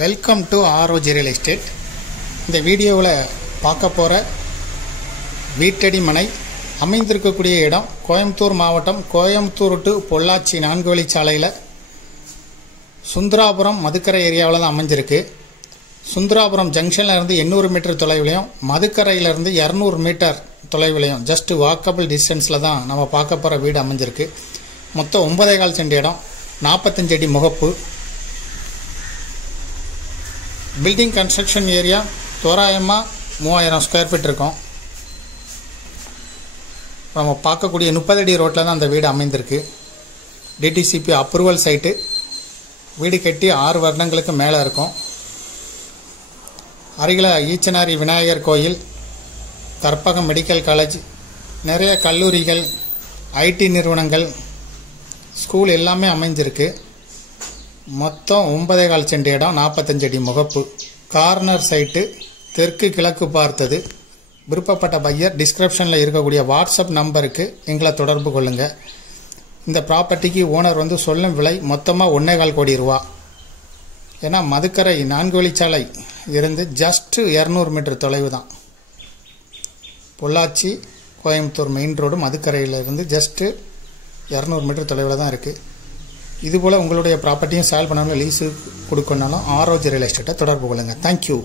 Welcome to ROG real estate. இந்த வீடியோவில் பார்க்க போகிற வீட்டடி மனை அமைந்திருக்கக்கூடிய இடம் கோயம்புத்தூர் மாவட்டம், கோயம்புத்தூர் டு பொள்ளாச்சி 4 வழிச்சாலையில் சுந்தராபுரம் மதுக்கரை ஏரியாவில் தான் அமைஞ்சிருக்கு. சுந்தராபுரம் ஜங்ஷனில் இருந்து 800 மீட்டர் தொலைவிலையும், மதுக்கரையிலேருந்து 200 மீட்டர் தொலைவிலையும் ஜஸ்ட் வாக்கபிள் டிஸ்டன்ஸில் தான் நம்ம பார்க்க போகிற வீடு அமைஞ்சிருக்கு. மொத்தம் 9.25 சென்ட் இடம், 45 அடி முகப்பு. பில்டிங் கன்ஸ்ட்ரக்ஷன் ஏரியா தோராயமாக 3000 ஸ்கொயர் ஃபீட் இருக்கும். நம்ம பார்க்கக்கூடிய 30 அடி ரோட்டில் தான் அந்த வீடு அமைந்திருக்கு. DTCP approval site. வீடு கட்டி 6 வருடங்களுக்கு மேலே இருக்கும். அருகில் ஈச்சனாரி விநாயகர் கோயில், கற்பகம் மெடிக்கல் காலேஜ், நிறைய கல்லூரிகள், ஐடி நிறுவனங்கள், ஸ்கூல் எல்லாமே அமைஞ்சிருக்கு. மொத்தம் 9.25 சென்ட் இடம், 45 அடி முகப்பு. கார்னர் சைட்டு, தெற்கு கிழக்கு பார்த்தது. விருப்பப்பட்ட பையர் டிஸ்கிரிப்ஷனில் இருக்கக்கூடிய வாட்ஸ்அப் நம்பருக்கு எங்களை தொடர்பு கொள்ளுங்கள். இந்த ப்ராப்பர்ட்டிக்கு ஓனர் சொல்லும் விலை மொத்தமாக 1.25 கோடி ரூபா. ஏன்னா மதுக்கரை 4 வழிச்சாலை இருந்து ஜஸ்ட் 200 மீட்டர் தொலைவு தான். பொள்ளாச்சி கோயம்புத்தூர் மெயின் ரோடு மதுக்கரையிலிருந்து ஜஸ்ட்டு 200 மீட்டர் தொலைவில் தான் இருக்குது. இதுபோல் உங்களுடைய ப்ராப்பர்ட்டியும் சேல் பண்ணாலும் லீஸு கொடுக்கணுன்னாலும் ஆர்ஓஜி ரியல் எஸ்டேட்டை தொடர்பு கொள்ளுங்கள். தேங்க்யூ.